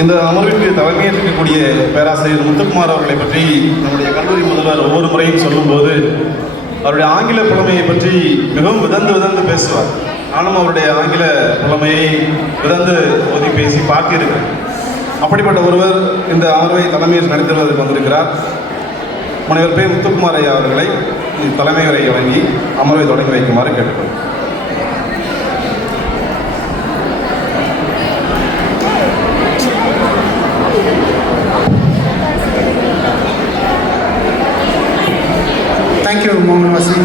இந்த அமர்விற்கு தலைமையேற்கக்கூடிய பேராசிரியர் முத்துக்குமார் அவர்களை பற்றி நம்முடைய கல்லூரி முதல்வர் ஒவ்வொரு முறையும் சொல்லும்போது அவருடைய ஆங்கில புலமையை பற்றி மிகவும் விதந்து பேசுவார். நானும் அவருடைய ஆங்கில புலமையை விதந்து ஒதி பேசி பார்த்திருக்கிறேன். அப்படிப்பட்ட ஒருவர் இந்த அமர்வை தலைமையில் நடத்துவதற்கு வந்திருக்கிறார். முனைவர் பே. முத்துக்குமார் ஐயா அவர்களை தலைமை உரை வழங்கி அமர்வை தொடங்கி வைக்குமாறு கேட்டுக்கொள்கிறேன். Thank you, Mohan Wasi.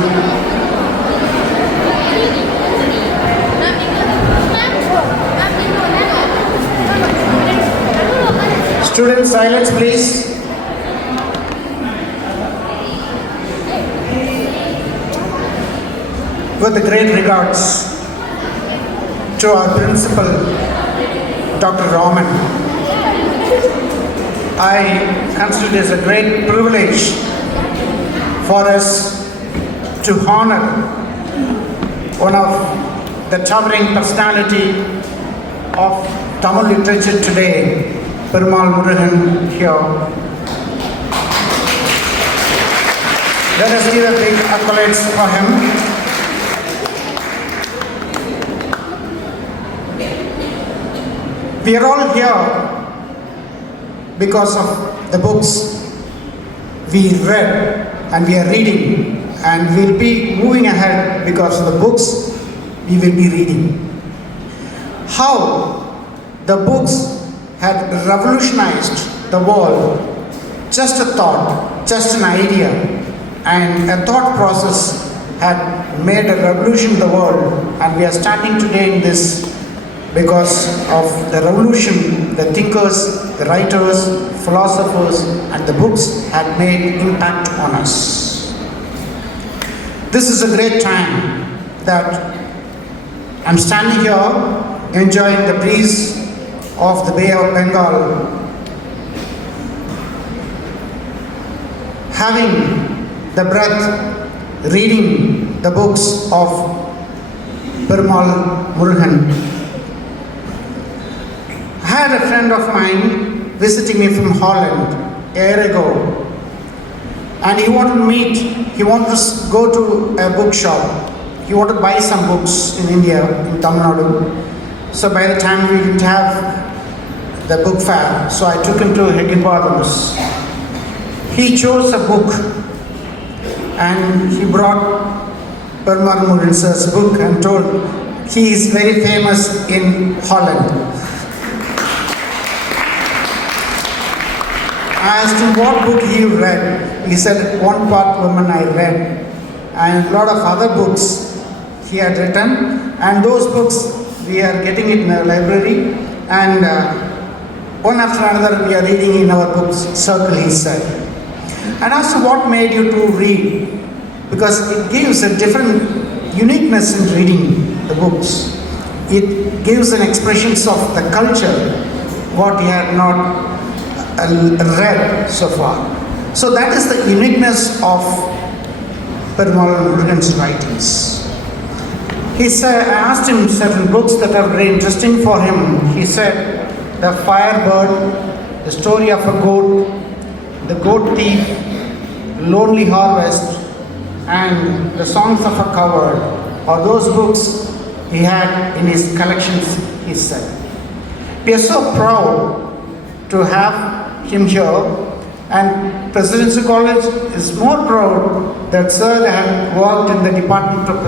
Students, silence please. With the great regards to our principal, Dr. Raman, I consider it as a great privilege for us to honor one of the towering personality of Tamil literature today, Perumal Murugan here. Let us give a big accolades for him. We are all here because of the books we read and we are reading, and we'll be moving ahead because of the books we will be reading. How the books had revolutionized the world, just a thought, just an idea, and a thought process had made a revolution in the world, and we are starting today in this because of the revolution the thinkers, the writers, philosophers and the books had made impact on us. This is a great time that I'm standing here enjoying the breeze of the Bay of Bengal, having the breath, reading the books of Perumal Murugan. I had a friend of mine visiting me from Holland a year ago, and he wanted to meet, he wanted to go to a bookshop, he wanted to buy some books in India, in Tamil Nadu. So by the time we didn't have the book fair, so I took him to Higginbotham's. He chose a book and he brought Perumal Murugan's book and told he is very famous in Holland. I asked him what book he read. He said, One Part Woman I read, and a lot of other books he had written, and those books we are getting it in the library, and one after another we are reading in our books circle, he said. And I asked him what made you to read, because it gives a different uniqueness in reading the books. It gives an expressions of the culture, what he had not read so far. So that is the uniqueness of Perumal Murugan's writings. He said, I asked him certain books that are very interesting for him. He said, The Firebird, The Story of a Goat, The Goat Thief, Lonely Harvest, and The Songs of a Coward, are those books he had in his collections, he said. We are so proud to have him here, and Presidency College is more proud that Sir had worked in the Department of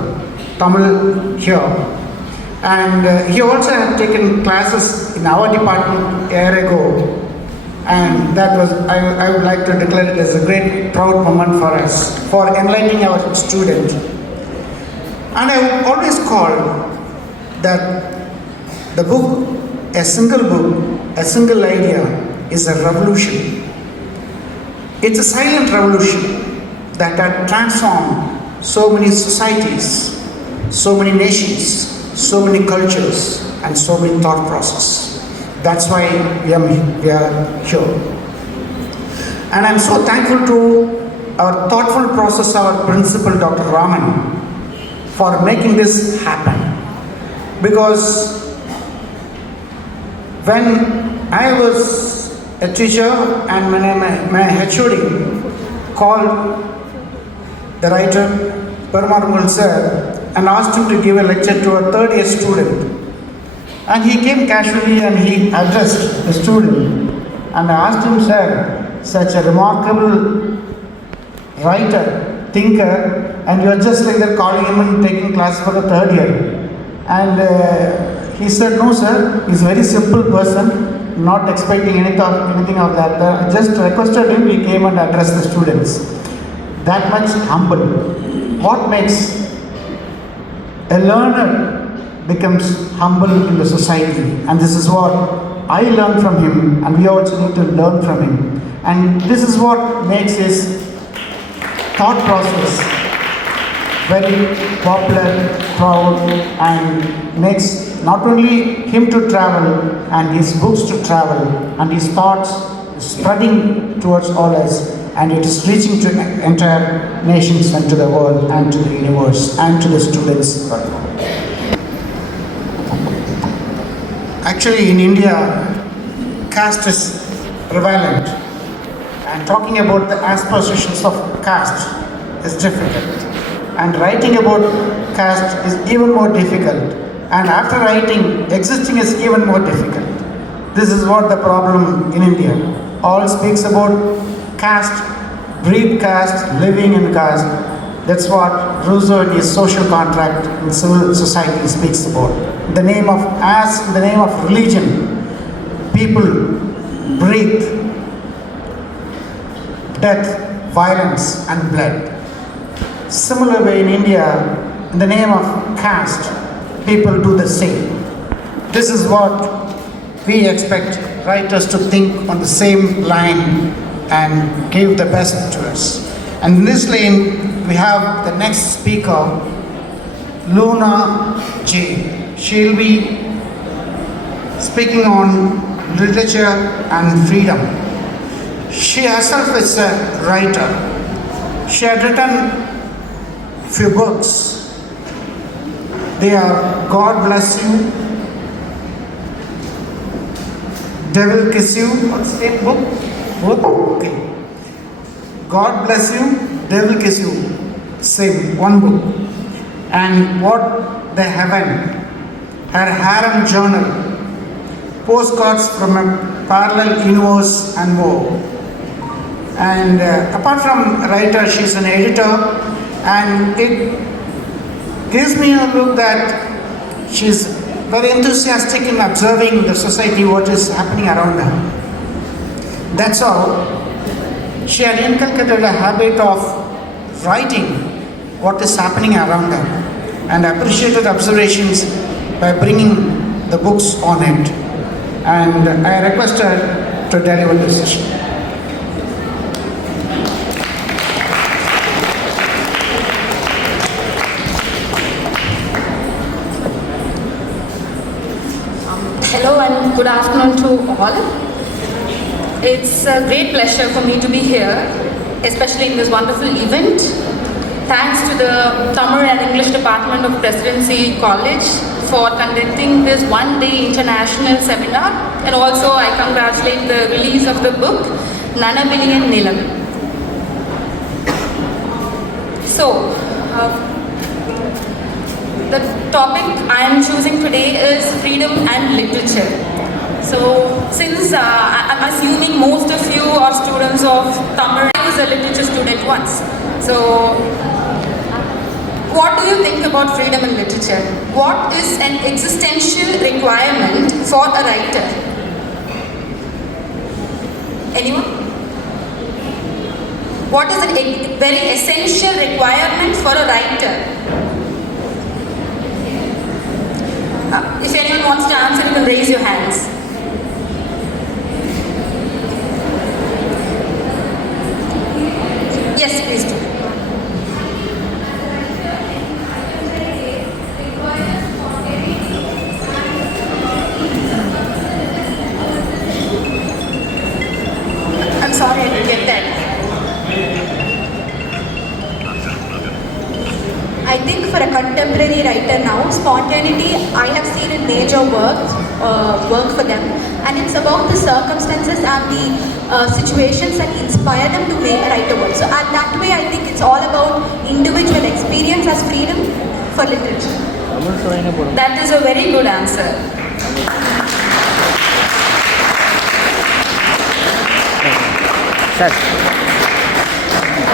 Tamil here, and he also had taken classes in our department a year ago, and that was, I would like to declare it as a great proud moment for us, for enlightening our student. And I always call that the book, a single idea is a revolution. It's a silent revolution that had transformed so many societies, so many nations, so many cultures, and so many thought processes. That's why we are here. And I'm so thankful to our thoughtful process, our principal, Dr. Raman, for making this happen. Because when I was a teacher and my HOD called the writer Paramarmal sir and asked him to give a lecture to a third year student. And he came casually and he addressed the student and I asked him, sir, such a remarkable writer, thinker, and you are just like that calling him and taking class for the third year. And he said, no sir, he's a very simple person, not expecting anything of that. I just requested him, he came and addressed the students. That much humble. What makes a learner becomes humble in the society, and this is what I learned from him, and we also need to learn from him. And this is what makes his thought process very popular, proud, and makes not only him to travel and his books to travel and his thoughts spreading towards all us, and it is reaching to entire nations and to the world and to the universe and to the students. Actually, in India, caste is prevalent, and talking about the aspirations of caste is difficult, and writing about caste is even more difficult, and after writing, existing is even more difficult. This is what the problem in India. All speaks about caste, breed caste, living in caste. That's what Rousseau in his social contract in civil society speaks about. The name of, as in the name of religion, people breathe death, violence and blood. Similar way in India, in the name of caste, people do the same. This is what we expect writers to think on the same line and give the best to us. And in this lane, we have the next speaker, Luna J. She'll be speaking on literature and freedom. She herself is a writer. She had written few books. They are God Bless You, Devil Kiss You. What's the name book? Both? Okay. God Bless You, Devil Kiss You. Same, one book. And What the Heaven, her harem journal, postcards from a parallel universe and more. And apart from writer, she's an editor, and it gives me a look that she's very enthusiastic in observing the society, what is happening around her. That's all. She had inculcated a habit of writing what is happening around her and appreciated observations by bringing the books on it. And I request her to deliver this session. Hello and good afternoon to all. It's a great pleasure for me to be here, especially in this wonderful event. Thanks to the Tamil and English Department of Presidency College for conducting this one-day international seminar, and also I congratulate the release of the book Nanabiliyan Nilam. So, the topic I am choosing today is freedom and literature. So, since I'm assuming most of you are students of Tamil, I was a literature student once. So, what do you think about freedom in literature? What is an existential requirement for a writer? Anyone? What is a very essential requirement for a writer? If anyone wants to answer, you can raise your hands. Yes, please do. I'm sorry, I didn't get that. I think for a contemporary writer now, spontaneity I have seen in major works work for them, and it's about the circumstances and the situations that inspire them to write a work. So and that way I think it's all about individual experience as freedom for literature. That is a very good answer. Sir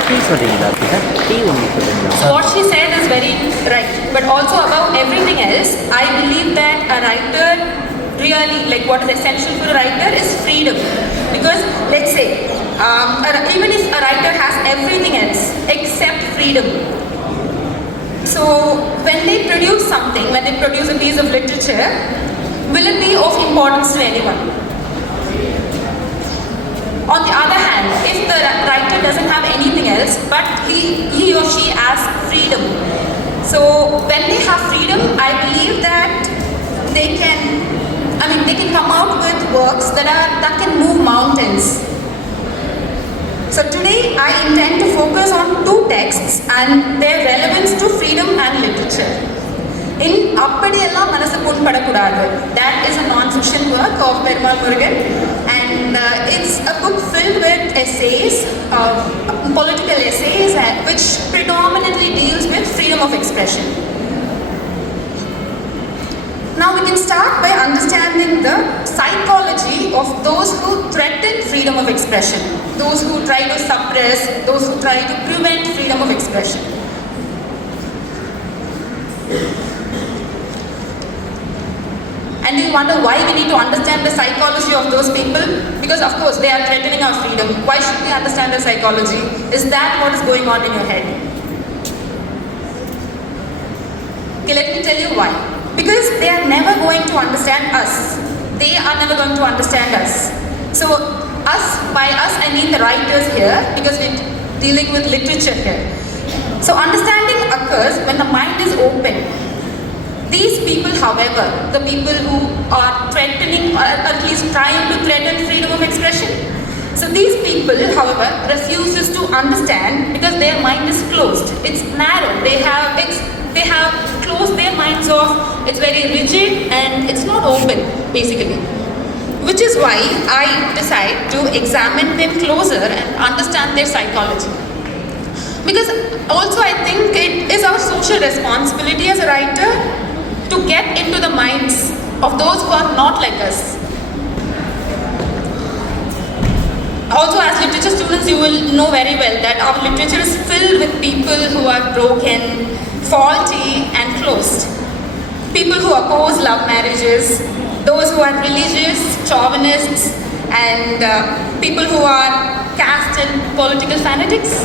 tea சொல்கிறீங்களா sir tea ஒன்று சொல்கிறீங்களா So what she said is very right. But also about everything else, I believe that a writer really, like what is essential for a writer is freedom. Because let's say, even if a writer has everything else except freedom, so when they produce something, when they produce a piece of literature, will it be of importance to anyone? On the other hand, if the writer doesn't have anything else, but he or she has freedom. So when they have freedom, I believe that they can come out with works that can move mountains. So today I intend to focus on two texts and their relevance to freedom and literature. In Appadiyella Manasu Punpadakudadu, that is a non-fiction work of Perumal Murugan, and it's a book filled with essays, political essays, which predominantly deals with freedom of expression. Now we can start by understanding the psychology of those who threaten freedom of expression, those who try to suppress, those who try to prevent freedom of expression. And you wonder why we need to understand the psychology of those people? Because of course they are threatening our freedom. Why should we understand their psychology? Is that what is going on in your head? Okay, let me tell you why. Because they are never going to understand us. They are never going to understand us. So us, by us I mean the writers here, because we're dealing with literature here. So understanding occurs when the mind is open. These people, however, the people who are threatening or at least trying to threaten freedom of expression, so these people, however, refuses to understand because their mind is closed. It's narrow. They have closed their minds off. It's very rigid and it's not open, basically. Which is why I decide to examine them closer and understand their psychology. Because also I think it is our social responsibility as a writer to get into the minds of those who are not like us. Also, as literature students, you will know very well that our literature is filled with people who are broken, faulty and closed. People who oppose love marriages, those who are religious, chauvinists, and people who are caste and political fanatics.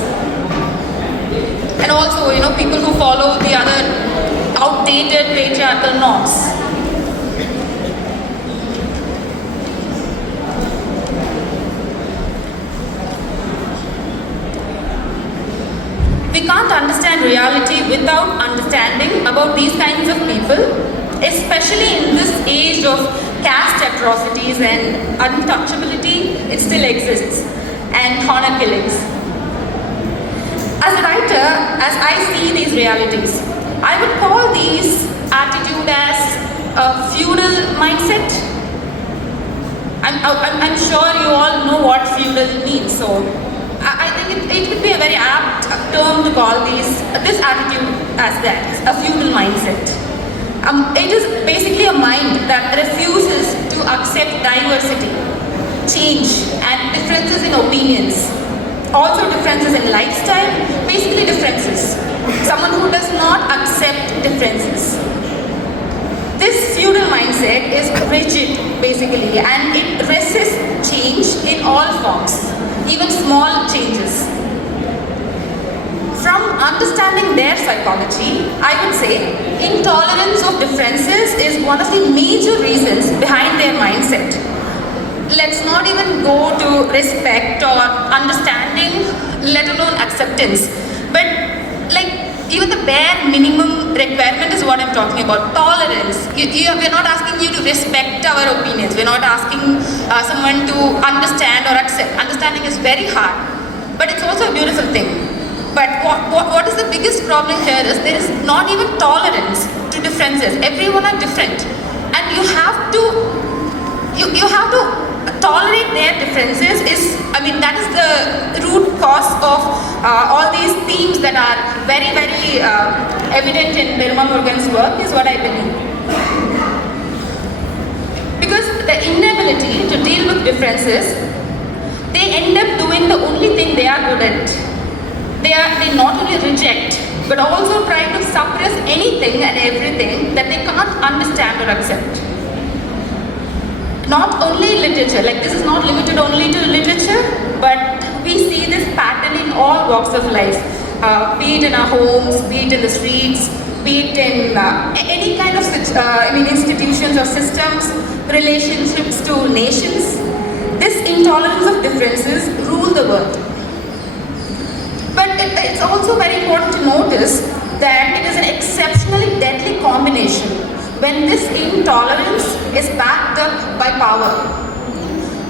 And also, people who follow the other outdated patriarchal norms. We can't understand reality without understanding about these kinds of people, especially in this age of caste atrocities and untouchability. It still exists, and honor killings. As a writer, as I see these realities, I would call these attitude as a feudal mindset. I'm sure you all know what feudal means, so I think it would be a very apt term to call this attitude as that, a feudal mindset. It is basically a mind that refuses to accept diversity, change, and differences in opinions. Also differences in lifestyle, basically differences. Someone who does not accept differences. This feudal mindset is rigid, basically, and it resists change in all forms, even small changes. From understanding their psychology, I would say intolerance of differences is one of the major reasons behind their mindset. Let's not even go to respect or understanding, let alone acceptance. But even the bare minimum requirement is what I'm talking about, tolerance. We're not asking you to respect our opinions. We're not asking someone to understand or accept. Understanding is very hard, but it's also a beautiful thing. But what is the biggest problem here is there is not even tolerance to differences. Everyone are different. And you have to tolerate their differences that is the root cause of all these themes that are very, very evident in Perumal Murugan's work, is what I believe. Because the inability to deal with differences, they end up doing the only thing they are good at. They not only reject, but also try to suppress anything and everything that they cannot understand or accept. Not only literature, like this is not limited only to literature, but we see this pattern in all walks of life, be it in our homes, be it in the streets, be it in any kind of institutions or systems, relationships to nations. This intolerance of differences rule the world. But it's also very important to notice that it is an exceptionally deadly combination when this intolerance is backed up by power.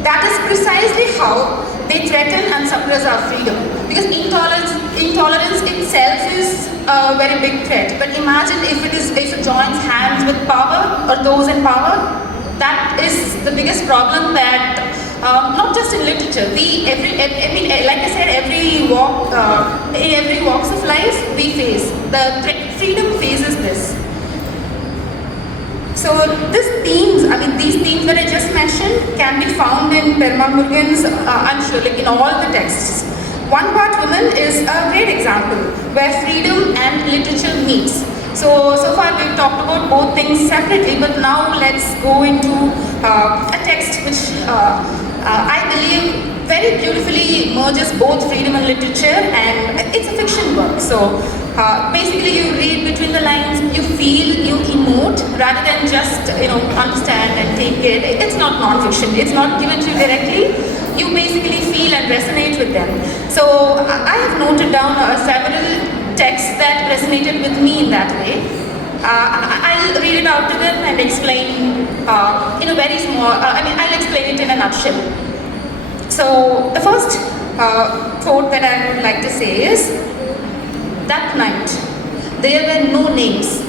That is precisely how they threaten and suppress our freedom. Because intolerance itself is a very big threat. But imagine if it joins hands with power or those in power. That is the biggest problem that not just in literature. Like I said, in every walks of life we face. Freedom faces this. So these themes that I just mentioned can be found in Perumal Murugan's, I'm sure, like in all the texts. One Part Woman is a great example where freedom and literature meets. So far we've talked about both things separately, but now let's go into a text which I believe very beautifully merges both freedom and literature, and it's a fiction work. So basically you read between the lines, you feel, you emote, rather than just understand and take it. It's not non-fiction, it's not given to you directly. You basically feel and resonate with them. So I have noted down several texts that resonated with me in that way. I'll read it out to them and explain in a very small, I'll explain it in a nutshell. So the first quote that I would like to say is, that night, there were no names.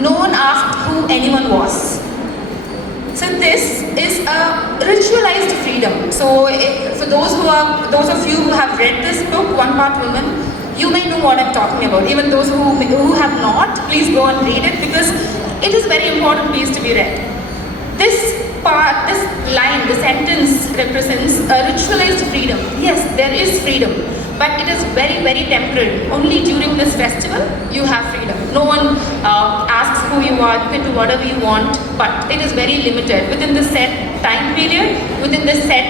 No one asked who anyone was. So this is a ritualized freedom. So for those of you who have read this book, One Part Woman, you may know what I'm talking about. Even those who have not, please go and read it, because it is a very important piece to be read. This line, the sentence represents a ritualized freedom. Yes, there is freedom, but it is very, very temporary. Only during this festival, you have freedom. No one asks who you are, you can do whatever you want, but it is very limited within the set time period, within the set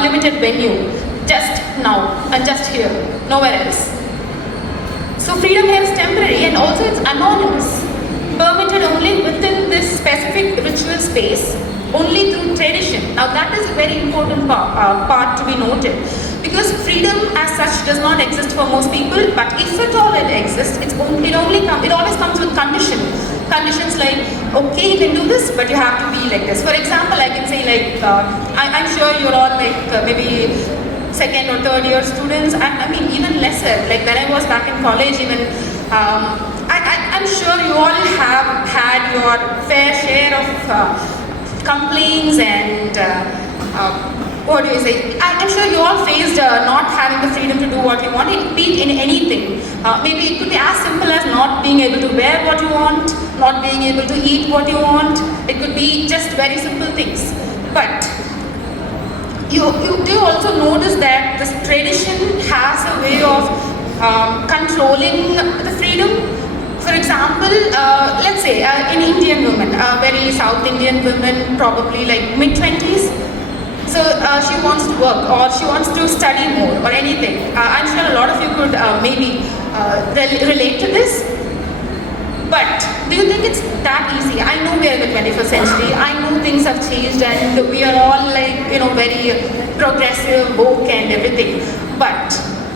limited venue, just now and just here, nowhere else. So freedom here is temporary, and also it's anonymous, permitted only within this specific ritual space, only through tradition. Now that is a very important part to be noted, because freedom as such does not exist for most people, but if at all it exists, it always comes with conditions like, okay, you can do this, but you have to be like this. For example, I can say like, I'm sure you're all like maybe second or third year students, even lesser, like when I was back in college even, I'm sure you all have had your fair share of complaints and what do you say? I'm sure you all faced not having the freedom to do what you want, be it in anything. Maybe it could be as simple as not being able to wear what you want, not being able to eat what you want. It could be just very simple things. But you do also notice that this tradition has a way of controlling the freedom. For example, let's say an Indian woman, a very South Indian woman, probably like mid-20s. So she wants to work, or she wants to study more, or anything. I'm sure a lot of you could maybe relate to this. But do you think it's that easy? I know we are in the 21st century. I know things have changed, and we are all like, very progressive, woke and everything. But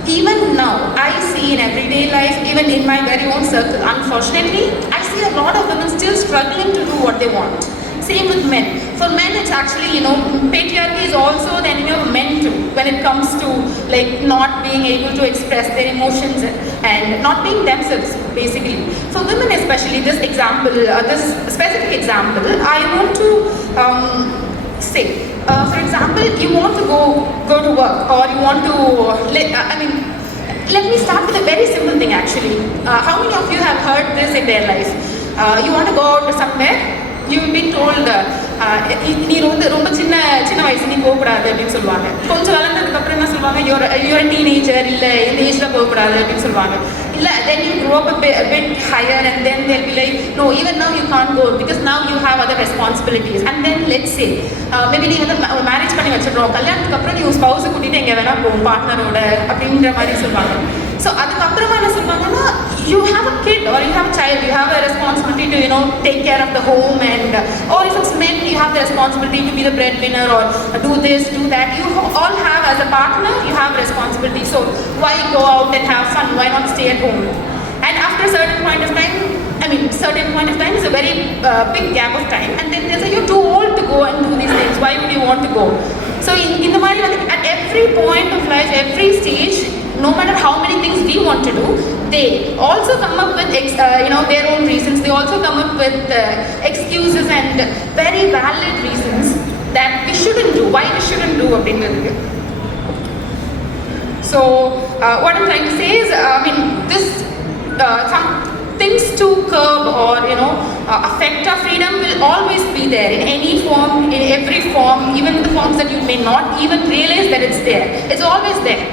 even now, I see in everyday life, even in my very own circle, unfortunately, I see a lot of women still struggling to do what they want. Same with men. For men, it's actually, patriarchy is also the enemy of men too. when it comes to like not being able to express their emotions and not being themselves, basically. For women especially, this example, this specific example, I want to say, for example, you want to go to work, or you want to, let me start with a very simple thing actually. How many of you have heard this in their life? You want to go out somewhere, you've been told நீ ரொம்ப சின்ன சின்ன வயசு நீ போகக்கூடாது அப்படின்னு சொல்லுவாங்க. கொஞ்சம் வளர்ந்ததுக்கு அப்புறம் என்ன சொல்லுவாங்க, you're a teenager, இல்லை இந்த ஏஜ்ல போகக்கூடாது அப்படின்னு சொல்லுவாங்க. இல்லை then you grow up a bit higher and then they'll be like, no, even now you can't go because now you have other responsibilities. And then let's say maybe நீ வந்து marriage பண்ணி வச்சிடுறோம், கல்யாணத்துக்கு அப்புறம் நீ உன் ஸ்பௌஸை கூட்டிட்டு எங்கே வேணா போகும் பார்ட்னரோட அப்படின்ற மாதிரி சொல்லுவாங்க. ஸோ அதுக்கப்புறமா என்ன சொல்லுவாங்கன்னா, you have a kid or you have a child, you have a responsibility to take care of the home, and or if it's men, you have the responsibility to be the breadwinner or do this, do that. You all have, as a partner, you have responsibility. So why go out and have fun? Why not stay at home? And after a certain point of time, certain point of time is a very big gap of time, and then they say you're too old to go and do these things. Why would you want to go? So in the mind, at every point of life, every stage, no matter how many things we want to do, they also come up with their own reasons. They also come up with excuses and very valid reasons that we shouldn't do, why we shouldn't do அப்படிங்கிறது. So what I'm trying to say is, this some things to curb or affect our freedom will always be there in any form, in every form, even in the forms that you may not even realize that it's there. It's always there.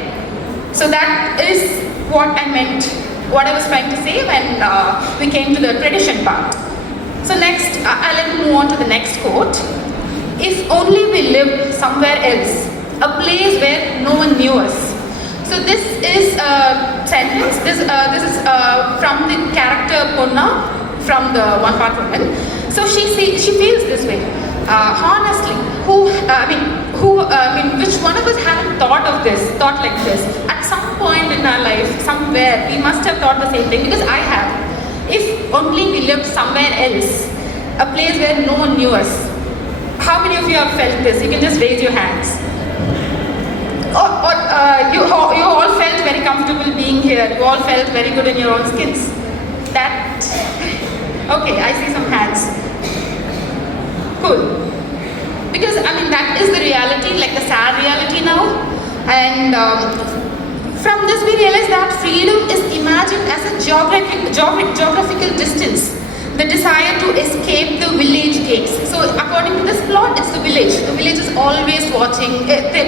So that is what I meant, what I was trying to say when we came to the tradition part. So next, let me move on to the next quote. If only we lived somewhere else, a place where no one knew us. So this is a sentence, this is from the character Punna, from the One Part Woman. So she feels this way. Honestly, which one of us haven't thought like this? At some point in our life, somewhere, we must have thought the same thing, because I have. If only we lived somewhere else, a place where no one knew us. How many of you have felt this? You can just raise your hands. Or you all felt very comfortable being here. You all felt very good in your own skins. Okay, I see some hands. Cool. Because that is the reality, like the sad reality now. And from this we realize that freedom is imagined as a geographical distance. The desire to escape the village gates. So according to this plot, it's the village. The village is always watching.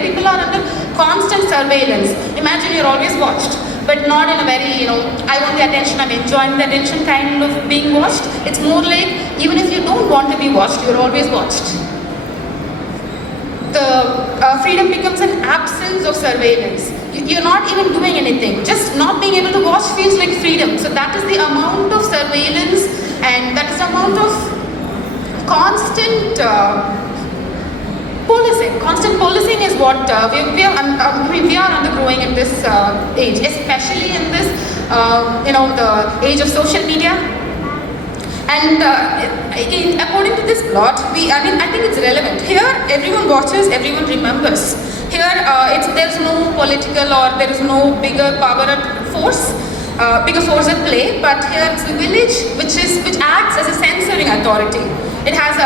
People are under constant surveillance. Imagine you're always watched, but not in a very, I want the attention, I'm enjoying the attention kind of being watched. It's more like, even if you don't want to be watched, you're always watched. The freedom becomes an absence of surveillance. You're not even doing anything. Just not being able to watch feels like freedom. So that is the amount of surveillance, and that is the amount of constant policing. Constant policing is what we are undergoing in this age, especially in this, the age of social media. And according to this plot, I think it's relevant. Here, everyone watches, everyone remembers. Here, there's no political or there is no bigger force at play. But here, it's the village which acts as a censoring authority. It has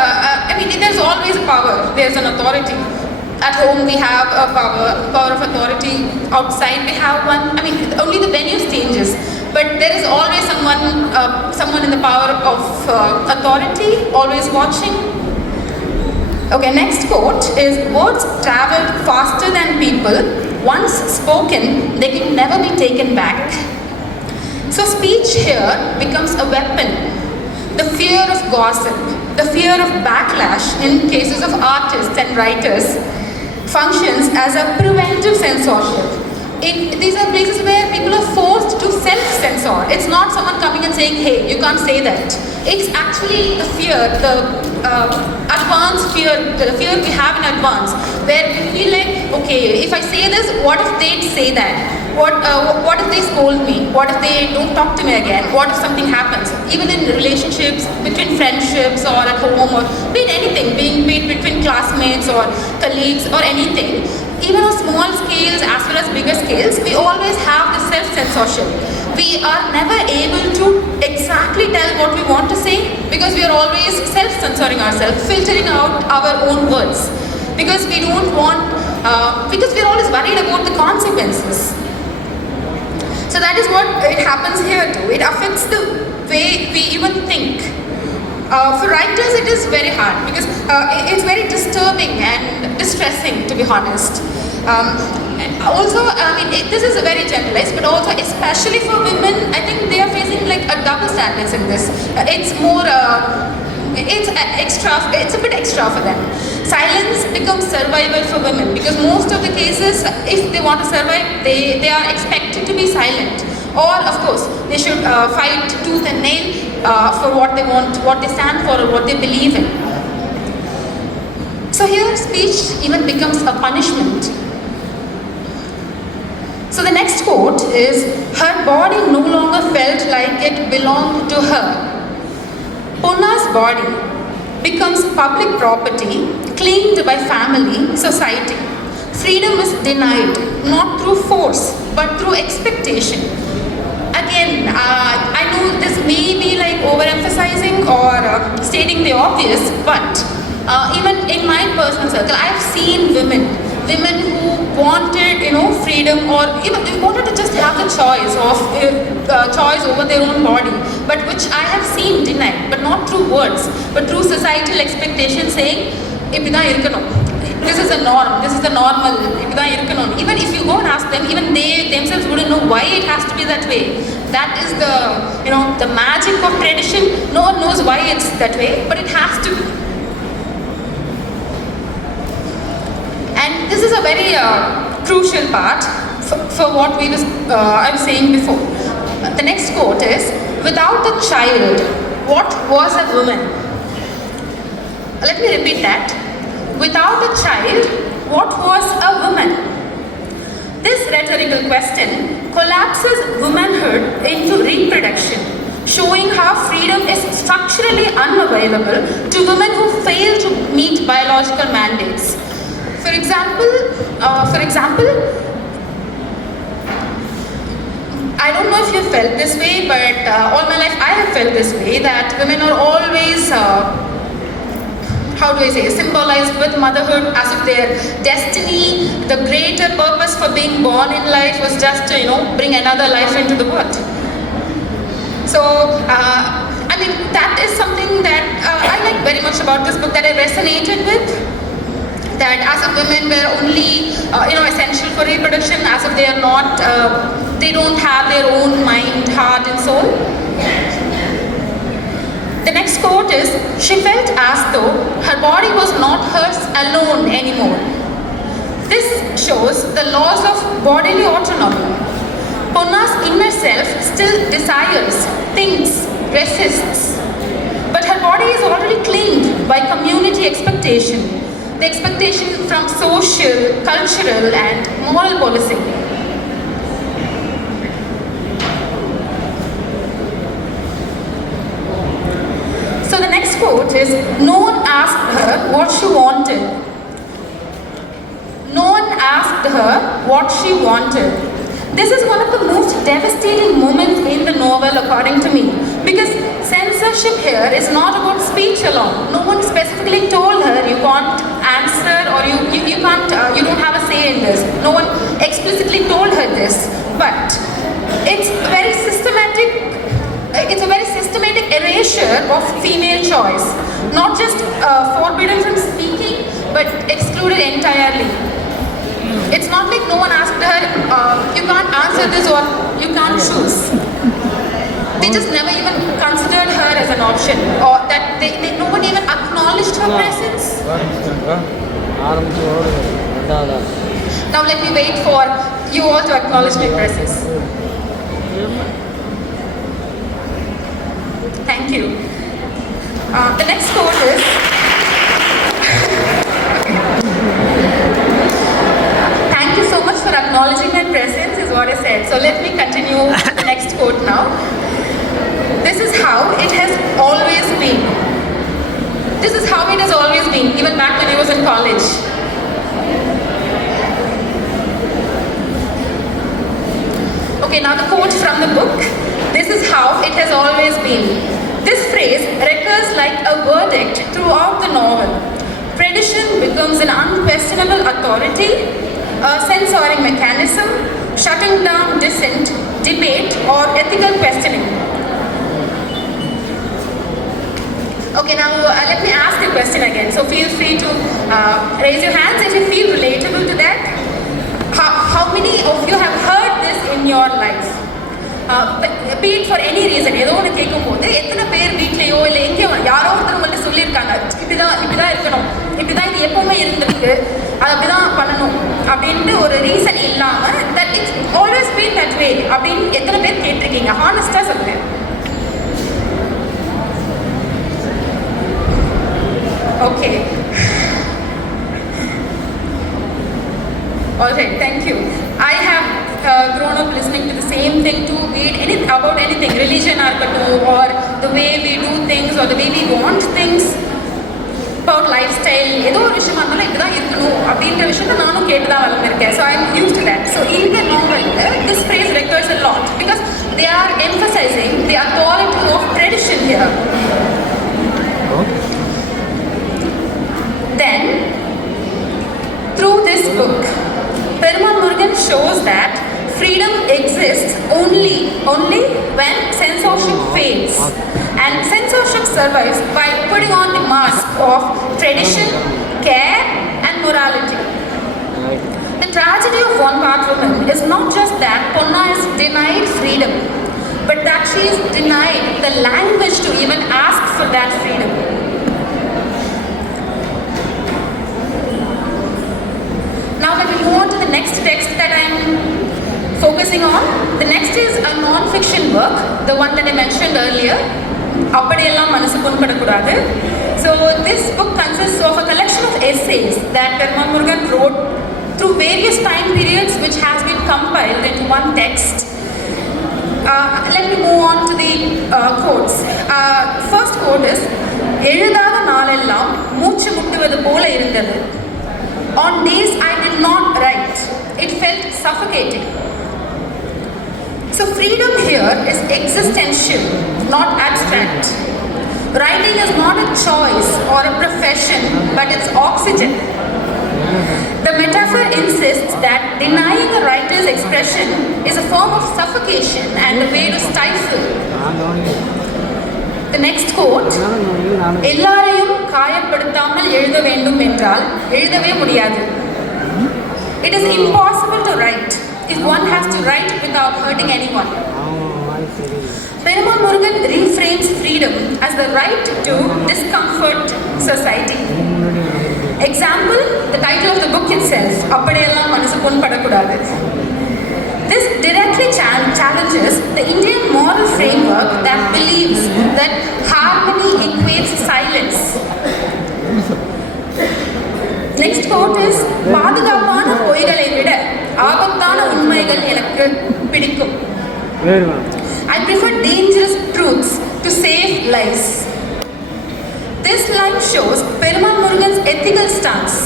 there's always a power. There's an authority. At home, we have a power of authority. Outside, we have one. Only the venues changes. But there is always someone in the power of authority, always watching. Okay, next quote is, words traveled faster than people. Once spoken, they can never be taken back. So speech here becomes a weapon. The fear of gossip, the fear of backlash in cases of artists and writers functions as a preventive censorship. These are places where people are forced to self-censor. It's not someone coming and saying, hey, you can't say that. It's actually the fear, the advanced fear, the fear we have in advance, where we feel like, okay, if I say this, what if they say that? What if they scold me? What if they don't talk to me again? What if something happens? Even in relationships, between friendships or at home, or be it anything, be it between classmates or colleagues or anything. Even our small scales as well as bigger scales, we always have the self-censorship. We are never able to exactly tell what we want to say because we are always self-censoring ourselves, filtering out our own words. Because we don't want, because we're always worried about the consequences. So that is what it happens here too. It affects the way we even think. For writers, it is very hard because it's very disturbing and distressing, to be honest. Also, I mean, this is very generalized, but also especially for women, I think they are facing like a double standards in this. It's more, it's a bit extra for them. Silence becomes survival for women because most of the cases, if they want to survive, they are expected to be silent. Or, of course, they should fight tooth and nail for what they want, what they stand for, or what they believe in. So here, speech even becomes a punishment. So the next quote is, her body no longer felt like it belonged to her. Punna's body becomes public property, claimed by family, society. Freedom is denied, not through force, but through expectation. Again, I know this may be like overemphasizing or stating the obvious, but even in my personal circle, I've seen women who wanted, freedom, or even wanted to just have the choice of choice over their own body, but which I have seen denied, but not through words, but through societal expectations saying, "Ipdidan irukkanum. This is a norm. This is the normal. Ipdidan irukkanum." Even if you go and ask them, even they themselves wouldn't know why it has to be that way. That is the magic of tradition. No one knows why it's that way, but it has to be. And this is a very crucial part for what I was saying before. The next quote is, without a child, what was a woman? Let me repeat that. Without a child, what was a woman? This rhetorical question collapses womanhood into reproduction, showing how freedom is structurally unavailable to women who fail to meet biological mandates. For example, I don't know if you felt this way, but all my life I have felt this way, that women are always, symbolized with motherhood as if their destiny, the greater purpose for being born in life was just to, bring another life into the world. So, I mean, that is something that I like very much about this book, that I resonated with. That as a women were only essential for reproduction, as if they are not, they don't have their own mind, heart and soul. The next quote is, she felt as though her body was not hers alone anymore. This shows the loss of bodily autonomy. Punna's inner self still desires, thinks, resists, but her body is already claimed by community expectation. The expectation from social, cultural and moral policing. So the next quote is, no one asked her what she wanted. No one asked her what she wanted. This is one of the most devastating moments in the novel, according to me, because censorship here is not about speech alone. No one specifically told her you can't answer, or you can't, you don't have a say in this. No one explicitly told her this, but it's very systematic. It's a very systematic erasure of female choice, not just forbidden from speaking, but excluded entirely. It's not like no one asked her, you can't answer this or you can't choose. They just never even considered her as an option, or that no one even acknowledged her presence. Now let me wait for you all to acknowledge my presence. Thank you. The next quote is, thank you so much for acknowledging my presence is what I said. So let me continue the next quote now. This is how it has always been. This is how it has always been, even back when I was in college. Okay, now the quote from the book. This is how it has always been. This phrase recurs like a verdict throughout the novel. Tradition becomes an unquestionable authority, a censoring mechanism, shutting down dissent, debate, or ethical questioning. Okay, now let me ask the question again. So feel free to raise your hands if you feel relatable to that. How many of you have heard this in your life? Be it for any reason. ஏதோ ஒன்று கேட்கும்போது எத்தனை பேர் வீட்லேயோ இல்லை எங்கேயோ யாரோ ஒருத்தர் உங்கள்கிட்ட சொல்லியிருக்காங்க இப்படிதான் இருக்கணும், இப்படிதான் இது எப்பவுமே இருந்திருக்கு, அது அப்படிதான் பண்ணணும் அப்படின்ட்டு ஒரு ரீசன் இல்லாமல் that it's always been that way அப்படின்னு எத்தனை பேர் கேட்டிருக்கீங்க? ஹானஸ்டாக சொல்லுங்கள். Okay. Alright, thank you. I have grown up listening to the same thing too, be it about anything, religion or the way we do things or the way we want things, about lifestyle, ஏதோ ஒரு விஷயமா இருந்தாலும் இப்படிதான் இருக்கணும் அப்படின்ற விஷயத்தை நானும் கேட்டுதான் வளர்ந்துருக்கேன். So I'm used to that. So in the novel, this phrase recurs a lot because they are emphasizing the authority of tradition here. Then, through this book, Perumal Murugan shows that freedom exists only when censorship fails. And censorship survives by putting on the mask of tradition, care, and morality. The tragedy of One Part Woman is not just that Ponna is denied freedom, but that she is denied the language to even ask for that freedom. Now let me move on to the next text that I am focusing on. The next is a non-fiction work, the one that I mentioned earlier. அப்படியெல்லாம் மனசு புண்படக்கூடாது. So this book consists of a collection of essays that Perumal Murugan wrote through various time periods, which has been compiled into one text. Let me move on to the quotes. First quote is, எழுதாத நாளெல்லாம் மூச்சு முட்டுவது போல இருந்தது. On days I did not write, it felt suffocating. So freedom here is existential, not abstract. Writing is not a choice or a profession, but it's oxygen. The metaphor insists that denying a writer's expression is a form of suffocation and a way to stifle. The next quote, எல்லாரையும் காயப்படுத்தாமல் எழுத வேண்டும் என்றால் எழுதவே முடியாது. It is impossible to write if one has to write without hurting anyone. Perumal Murugan reframes freedom as the right to discomfort society. Example, the title of the book itself, அப்படியெல்லாம் மனசு புண்படக்கூடாது. This directly challenges the Indian moral framework that believes that harmony equates silence. Next quote is, பாதுகாப்பான பொய்களை விட ஆபத்தான உண்மைகள் எனக்கு பிடிக்கும். I prefer dangerous truths to save lives. This line shows Perumal Murugan's ethical stance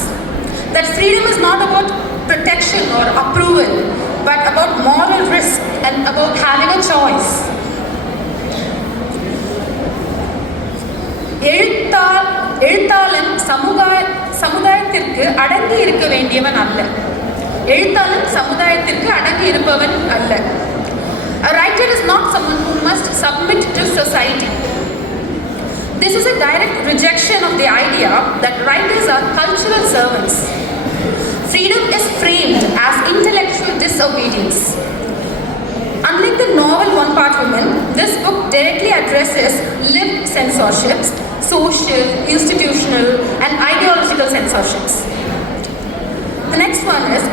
that freedom is not about protection or approval, but about moral risk and about having a choice. எழுத்தாளன் சமுதாயத்திற்கு அடங்கி இருக்க வேண்டியவன் அல்ல. எழுத்தாளன் சமுதாயத்திற்கு அடங்கி இருப்பவன் அல்ல. A writer is not someone who must submit to society. This is a direct rejection of the idea that writers are cultural servants. Freedom is framed as intellectual disobedience. Unlike the novel One Part Woman, this book directly addresses lived censorships, social, institutional, and ideological censorships. The next one is,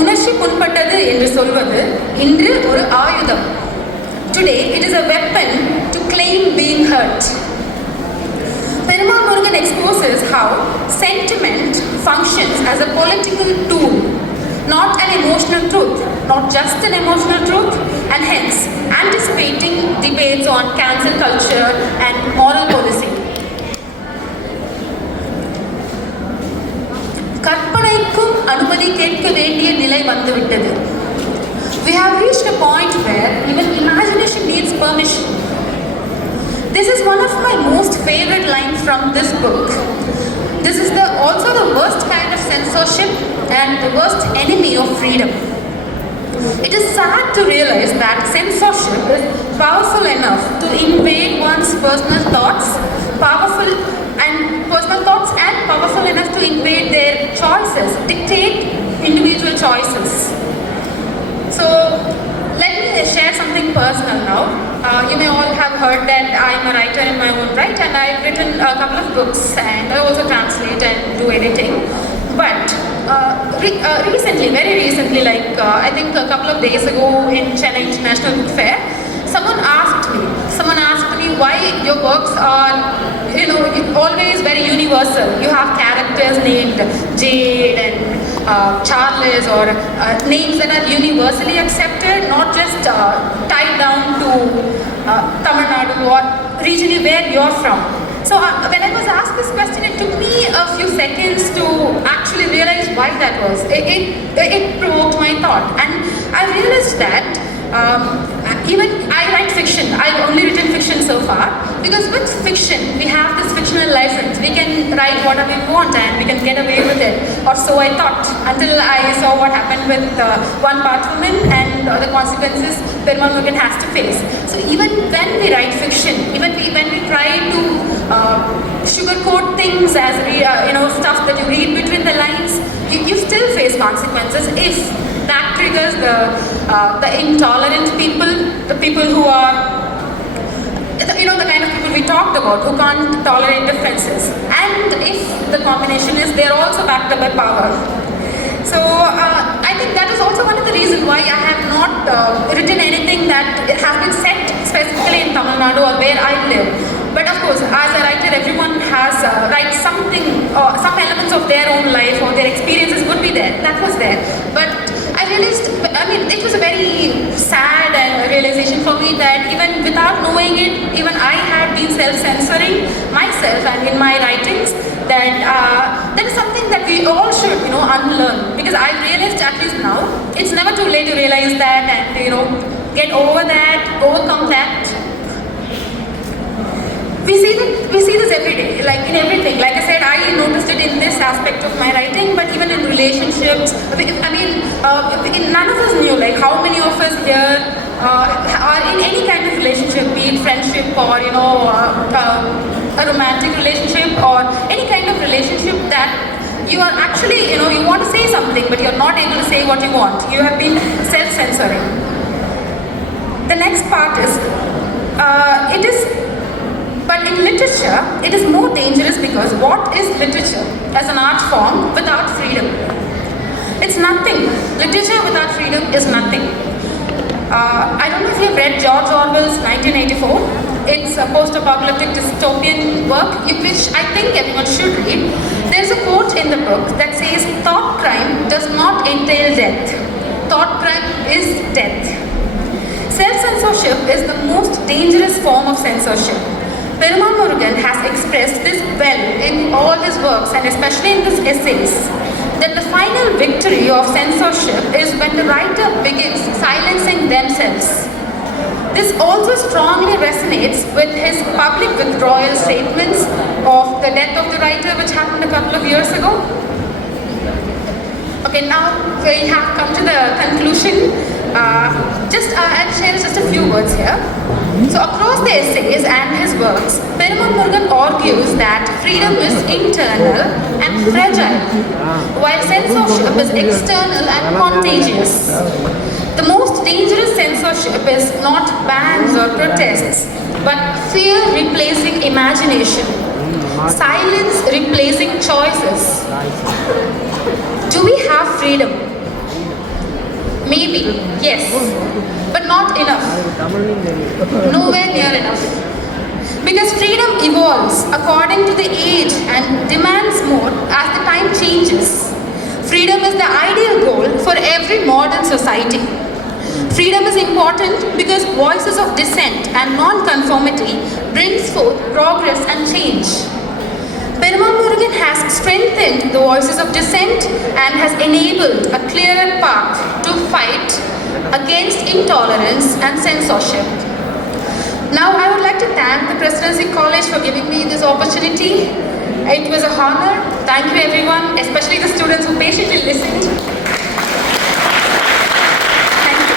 உணர்ச்சி புண்பட்டது என்று சொல்வது இன்று ஒரு ஆயுதம். Today it is a weapon to claim being hurt. Perumal Murugan exposes how sentiment functions as a political tool, not an emotional truth, not just an emotional truth, and hence anticipating debates on cancel culture and moral policing. கற்பனைக்கும் அனுமதி கேட்க வேண்டிய நிலை வந்துவிட்டது. We have reached a point where even imagination needs permission. This is one of my most favorite lines from this book. This is also the worst kind of censorship and the worst enemy of freedom. It is sad to realize that censorship is powerful enough to invade one's personal thoughts, powerful enough to invade their choices, dictate individual choices. So, let me share something personal now. You may all have heard that I am a writer in my own right, and I've written a couple of books, and I also translate and do editing. But recently, very recently, like I think a couple of days ago in Chennai International Book Fair, someone asked me why your works are, always very universal. You have characters named Jade and Charles, or names that are universally accepted, not just tied down to Tamil Nadu or regionally where you're from. So when I was asked this question, it took me a few seconds to actually realize why that was. It provoked my thought, and I realized that even I write fiction. I've only written fiction so far, because with fiction we have this fictional license. We can write whatever we want and we can get away with it, or so I thought, until I saw what happened with one Bathwoman and the consequences Perumal Murugan has to face. So even when we write fiction, when we try to sugarcoat things as stuff that you read between the lines, you still face consequences if that triggers the intolerant people, the people who are, the kind of people we talked about, who can't tolerate differences. And if the combination is they're also backed up by power. So I think that is also one of the reasons why I have not written anything that has been set specifically in Tamil Nadu or where I live. But of course, as a writer, everyone has writes something, some elements of their own life or their experiences would be there. That was there. But I realized, it was a very sad realization for me that even without knowing it, even I had been self-censoring myself and in my writings, that is something that we all should, unlearn. Because I realized, at least now, it's never too late to realize that and, get over that, overcome that. We see this every day, like in everything. Like I said, I noticed it in this aspect of my writing, but even in relationships. None of us knew, like how many of us here are in any kind of relationship, be it friendship or a romantic relationship or any kind of relationship that you are actually, you want to say something, but you're not able to say what you want. You have been self-censoring. The next part is, but in literature, it is more dangerous because what is literature as an art form without freedom? It's nothing. Literature without freedom is nothing. I don't know if you've read George Orwell's 1984. It's a post-apocalyptic dystopian work, which I think everyone should read. There's a quote in the book that says, "Thought crime does not entail death. Thought crime is death." Self-censorship is the most dangerous form of censorship. Perumal Murugan has expressed this well in all his works, and especially in his essays, that the final victory of censorship is when the writer begins silencing themselves. This also strongly resonates with his public withdrawal statements of the death of the writer, which happened a couple of years ago. Okay, now we have come to the conclusion. I'll share just a few words here. So across the essays and his works, Perumal Murugan argues that freedom is internal and fragile, while censorship is external and contagious. The most dangerous censorship is not bans or protests, but fear replacing imagination, silence replacing choices. Do we have freedom? Maybe, yes, but not enough. Nowhere near enough. Because freedom evolves according to the age and demands more as the time changes. Freedom is the ideal goal for every modern society. Freedom is important because voices of dissent and non-conformity brings forth progress and change. Perumal Murugan has strengthened the voices of dissent and has enabled a clearer path to fight against intolerance and censorship. Now, I would like to thank the Presidency College for giving me this opportunity. It was a honor. Thank you everyone, especially the students who patiently listened. Thank you.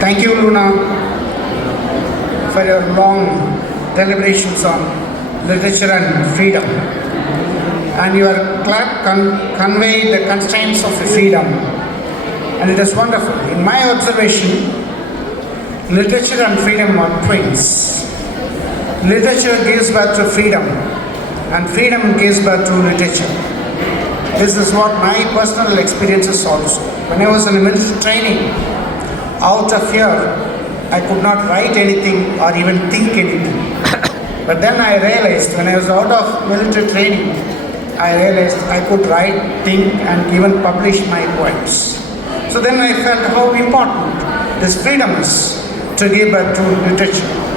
Thank you, Luna, for your long deliberations on literature and freedom. And your clap conveyed the constraints of freedom. And it is wonderful. In my observation, literature and freedom are twins. Literature gives birth to freedom, and freedom gives birth to literature. This is what my personal experiences also. When I was in military training, out of fear, I could not write anything or even think anything. But then I realized, when I was out of military training, I realized I could write, think, and even publish my poems. So then I felt how important this freedom is to give birth to literature.